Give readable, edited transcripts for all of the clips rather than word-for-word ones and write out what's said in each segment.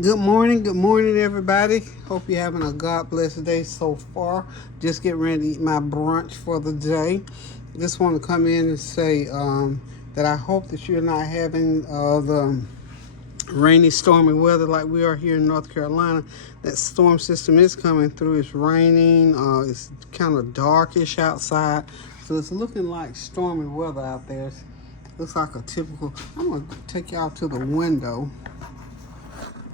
Good morning, everybody. Hope you're having a God blessed day so far. Just getting ready to eat my brunch for the day. Just want to come in and say that I hope that you're not having the rainy, stormy weather like we are here in North Carolina. That storm system is coming through. It's raining. It's kind of darkish outside, so it's looking like stormy weather out there. Looks like a typical. I'm gonna take y'all to the window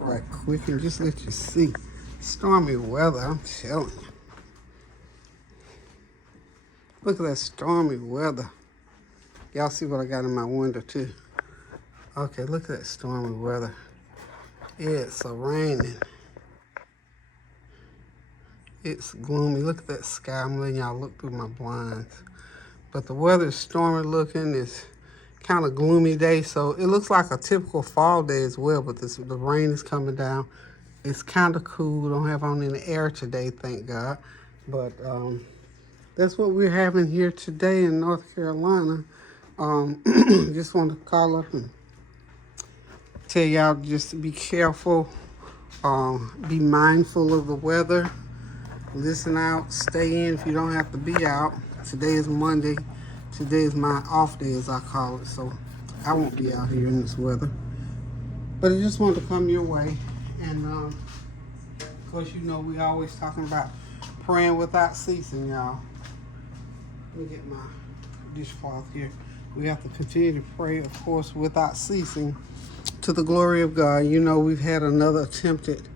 right quick and just let you see stormy weather. I'm telling you. Look at that stormy weather. Y'all see what I got in my window too. Okay, look at that stormy weather. It's raining. It's gloomy. Look at that sky. I'm letting y'all look through my blinds. But the weather is stormy looking. It's kind of gloomy day, so it looks like a typical fall day as well, but the rain is coming down. It's kind of cool. Don't have on any air today, thank God. But that's what we're having here today in North Carolina. Just want to call up and tell y'all just to be careful. Be mindful of the weather. Listen out. Stay in if you don't have to be out. Today is Monday. Today is my off day, as I call it. So I won't be out here in this weather. But I just wanted to come your way. And of course, you know we always talking about praying without ceasing, y'all. Let me get my dishcloth here. We have to continue to pray, of course, without ceasing to the glory of God. You know, we've had another attempted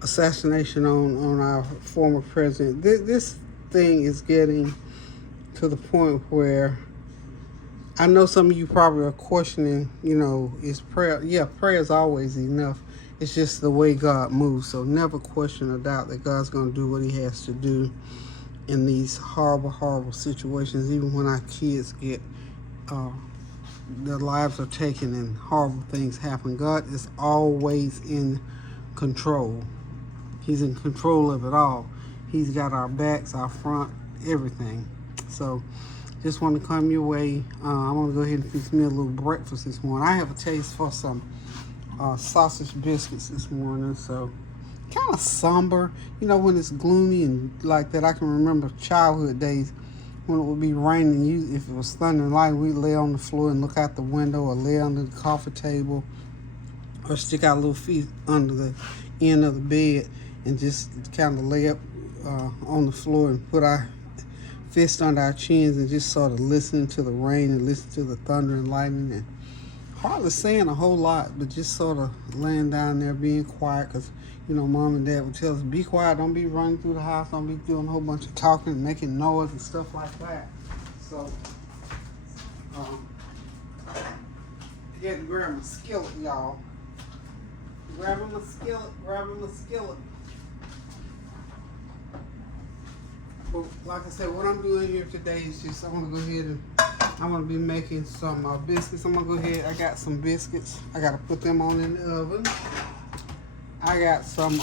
assassination on our former president. This thing is getting to the point where I know some of you probably are questioning, you know, is prayer? Yeah, prayer is always enough. It's just the way God moves. So never question or doubt that God's going to do what he has to do in these horrible, horrible situations. Even when our kids get, their lives are taken and horrible things happen. God is always in control. He's in control of it all. He's got our backs, our front, everything. So just want to come your way. I'm going to go ahead and fix me a little breakfast this morning. I have a taste for some sausage biscuits this morning. So kind of somber. You know, when it's gloomy and like that, I can remember childhood days when it would be raining. If it was thunder and lightning, we'd lay on the floor and look out the window or lay under the coffee table or stick our little feet under the end of the bed and just kind of lay up on the floor and put our fist under our chins and just sort of listen to the rain and listen to the thunder and lightning and hardly saying a whole lot, but just sort of laying down there being quiet because, you know, mom and dad would tell us, be quiet, don't be running through the house, don't be doing a whole bunch of talking and making noise and stuff like that. So, I had to grab my skillet, y'all. Grabbing my skillet. But like I said, what I'm doing here today is just, I'm going to go ahead and I'm going to be making some biscuits. I'm going to go ahead, I got some biscuits. I got to put them on in the oven. I got some,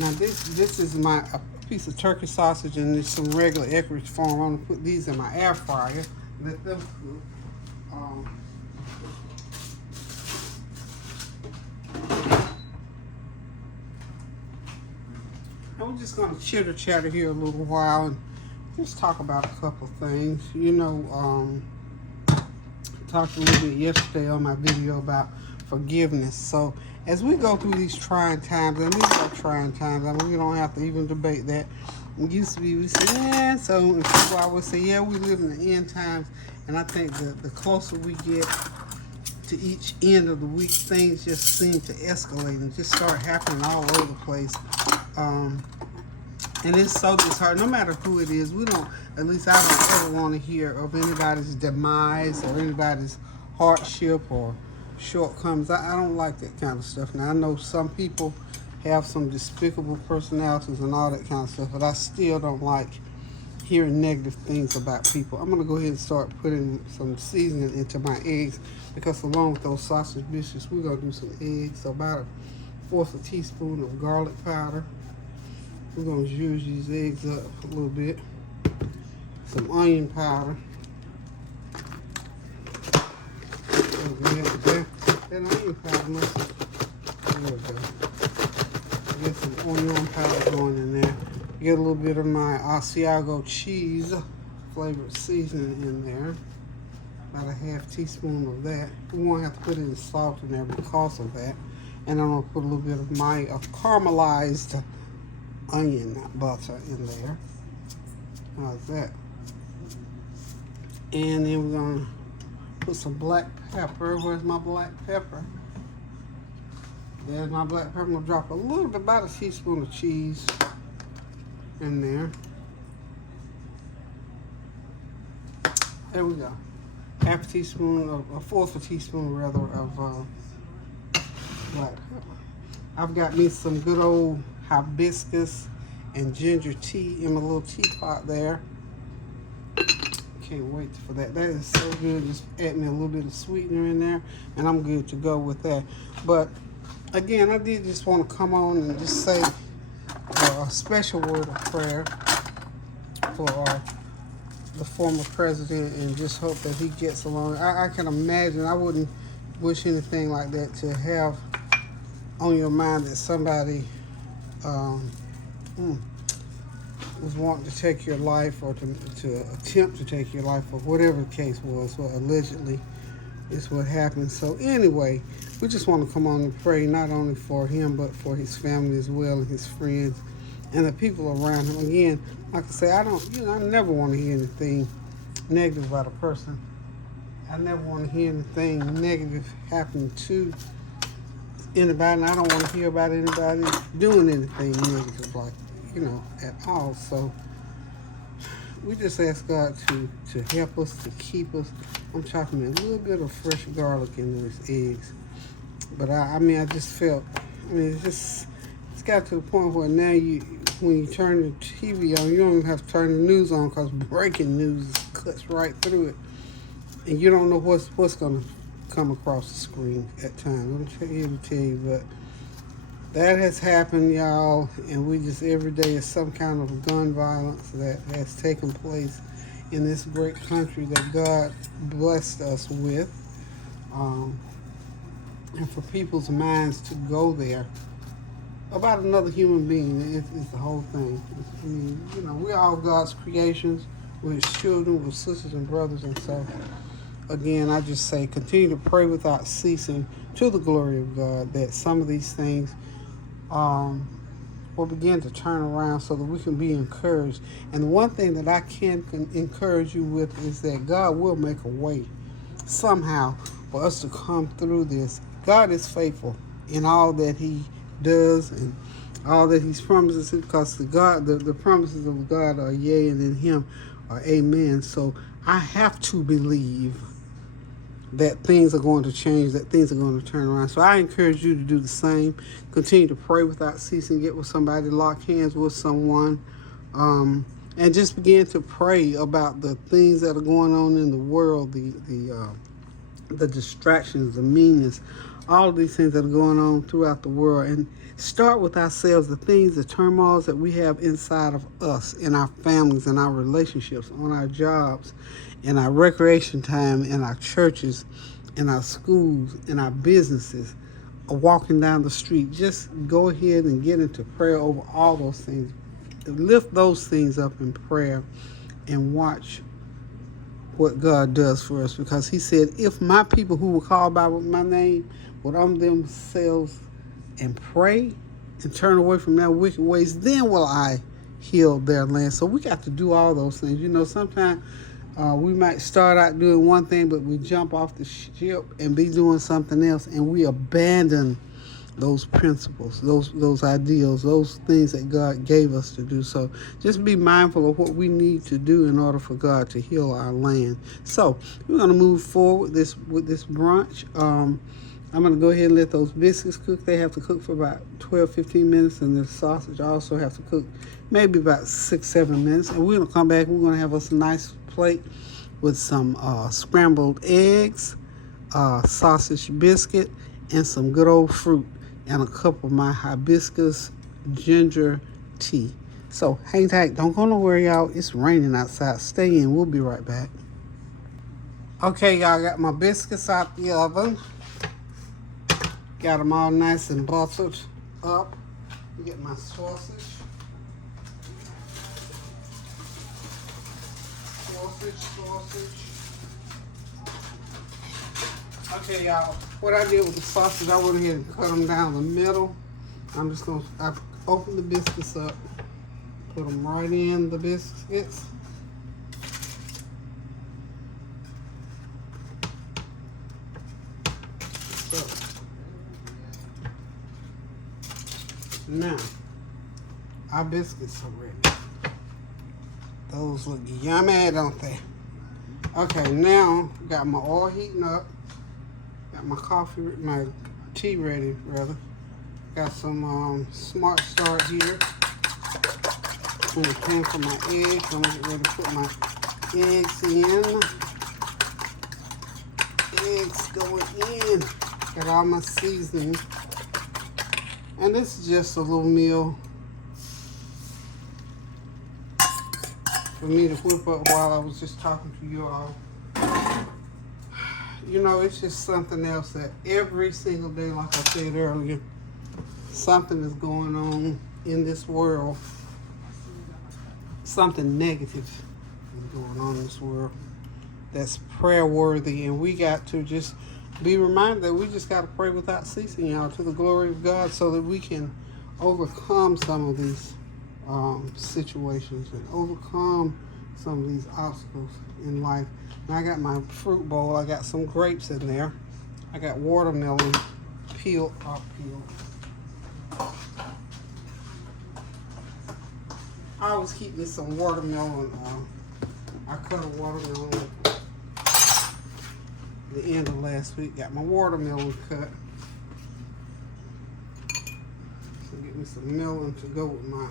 now this is a piece of turkey sausage and there's some regular Eckrich farm. I'm going to put these in my air fryer, let them cook. I'm just going to chitter chatter here a little while and just talk about a couple of things. You know, I talked a little bit yesterday on my video about forgiveness. So as we go through these trying times, and these are trying times, I mean, we don't have to even debate that. It used to be, we say, yeah, so and people always say, yeah, we live in the end times. And I think the closer we get to each end of the week, things just seem to escalate and just start happening all over the place. And it's so disheartening. No matter who it is, we don't, at least I don't ever want to hear of anybody's demise or anybody's hardship or shortcomings. I don't like that kind of stuff. Now, I know some people have some despicable personalities and all that kind of stuff, but I still don't like hearing negative things about people. I'm going to go ahead and start putting some seasoning into my eggs because along with those sausage biscuits, we're going to do some eggs. So about 1/4 teaspoon of garlic powder. We're going to zhuzh these eggs up a little bit. Some onion powder. onion powder must have, there we go. Get some onion powder going in there. Get a little bit of my Asiago cheese flavored seasoning in there. About a half teaspoon of that. We won't have to put any salt in there because of that. And I'm going to put a little bit of my caramelized onion butter in there. How's that? And then we're going to put some black pepper. Where's my black pepper? There's my black pepper. I'm going to drop a little bit, about a teaspoon of cheese in there. There we go. Half a teaspoon, a fourth of a teaspoon rather, of black pepper. I've got me some good old hibiscus and ginger tea in my little teapot there. Can't wait for that. That is so good. Just add me a little bit of sweetener in there, and I'm good to go with that. But again, I did just want to come on and just say a special word of prayer for the former president, and just hope that he gets along. I can imagine, I wouldn't wish anything like that to have on your mind, that somebody was wanting to take your life, or to attempt to take your life, or whatever the case was. Well, allegedly is what happened. So anyway, we just want to come on and pray, not only for him, but for his family as well, and his friends, and the people around him. Again, like I say, I never want to hear anything negative about a person. I never want to hear anything negative happen to anybody, and I don't want to hear about anybody doing anything negative, like, at all. So we just ask God to help us, to keep us. I'm chopping a little bit of fresh garlic in those eggs. But I just felt, it's got to the point where now when you turn the TV on, you don't even have to turn the news on, because breaking news cuts right through it. And you don't know what's going to come across the screen at times. I'm here to tell you, but that has happened, y'all, and we just, every day is some kind of gun violence that has taken place in this great country that God blessed us with. And for people's minds to go there about another human being is the whole thing. We're all God's creations. We're His children, we're sisters and brothers, and so again, I just say, continue to pray without ceasing, to the glory of God, that some of these things will begin to turn around, so that we can be encouraged. And the one thing that I can encourage you with is that God will make a way somehow for us to come through this. God is faithful in all that He does and all that He's promises, because the promises of God are yea, and in Him are amen. So I have to believe that things are going to change, that things are going to turn around. So I encourage you to do the same. Continue to pray without ceasing. Get with somebody, lock hands with someone, and just begin to pray about the things that are going on in the world, the distractions, the meanness, all of these things that are going on throughout the world. And start with ourselves, the things, the turmoils that we have inside of us, in our families, in our relationships, on our jobs, in our recreation time, in our churches, in our schools, in our businesses, or walking down the street. Just go ahead and get into prayer over all those things. Lift those things up in prayer and watch what God does for us, because He said, if my people who will call by my name would humble themselves and pray and turn away from their wicked ways, then will I heal their land. So we got to do all those things. Sometimes we might start out doing one thing, but we jump off the ship and be doing something else, and we abandon those principles, those ideals, those things that God gave us to do. So just be mindful of what we need to do in order for God to heal our land. So we're going to move forward with this brunch. I'm going to go ahead and let those biscuits cook. They have to cook for about 12-15 minutes, and the sausage also have to cook maybe about 6-7 minutes. And we're going to come back. We're going to have us a nice plate with some scrambled eggs, sausage biscuit, and some good old fruit, and a cup of my hibiscus ginger tea. So hang tight. Don't go nowhere, y'all. It's raining outside. Stay in. We'll be right back. Okay, y'all, got my biscuits out the oven. Got them all nice and buttered up. Get my sausage. Sausage. Okay, y'all. What I did with the sausage, I went ahead and cut them down the middle. I'm just going to open the biscuits up. Put them right in the biscuits. So, now, our biscuits are ready. Those look yummy, don't they? Okay, now got my oil heating up. Got my coffee, my tea ready, rather. Got some Smart Start here. I'm gonna pan for my eggs. I'm gonna get ready to put my eggs in. Eggs going in. Got all my seasoning. And this is just a little meal for me to whip up while I was just talking to you all. You know, it's just something else that every single day, like I said earlier, something is going on in this world. Something negative is going on in this world that's prayer worthy, and we got to just be reminded that we just got to pray without ceasing, y'all, to the glory of God, so that we can overcome some of these situations and overcome some of these obstacles in life. And I got my fruit bowl. I got some grapes in there. I got watermelon peeled. I always keep me some watermelon. I cut a watermelon at the end of last week. Got my watermelon cut. So get me some melon to go with my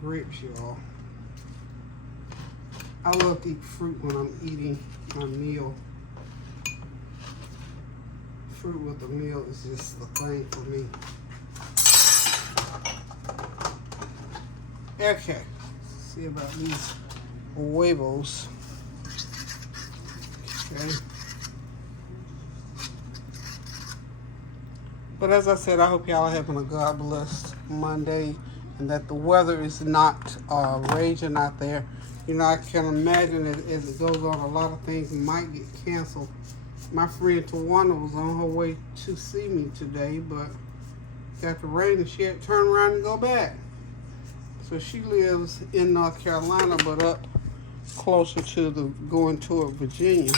grapes, y'all. I love to eat fruit when I'm eating my meal. Fruit with a meal is just the thing for me. Okay, let's see about these huevos. Okay. But as I said, I hope y'all are having a God-blessed Monday and that the weather is not raging out there. You know, I can imagine that as it goes on, a lot of things might get canceled. My friend Tawana was on her way to see me today, but got the rain and she had to turn around and go back. So she lives in North Carolina, but up closer to going toward Virginia.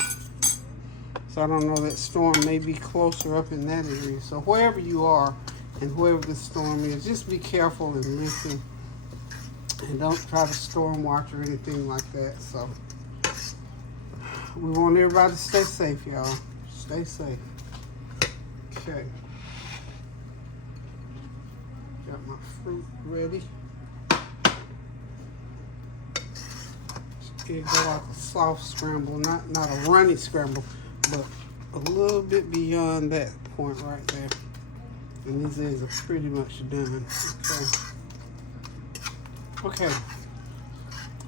So I don't know, that storm may be closer up in that area. So wherever you are and whoever the storm is, just be careful and listen. And don't try to storm watch or anything like that. So we want everybody to stay safe, y'all. Stay safe. Okay. Got my fruit ready. It go like a soft scramble, not a runny scramble, but a little bit beyond that point right there. And these eggs are pretty much done. Okay.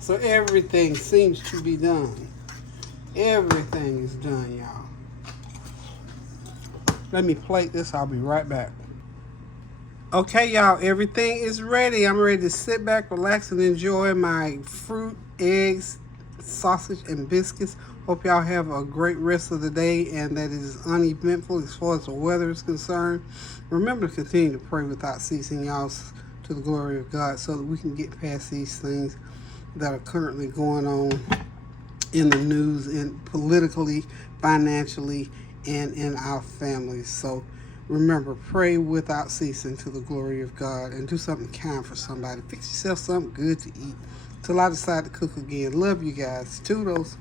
So everything seems to be done. Everything is done, y'all. Let me plate this. I'll be right back. Okay, y'all. Everything is ready. I'm ready to sit back, relax, and enjoy my fruit, eggs, sausage, and biscuits. Hope y'all have a great rest of the day and that it is uneventful as far as the weather is concerned. Remember to continue to pray without ceasing, y'all, to the glory of God, so that we can get past these things that are currently going on in the news and politically, financially, and in our families. So remember, pray without ceasing to the glory of God and do something kind for somebody. Fix yourself something good to eat till I decide to cook again. Love you guys. Toodles.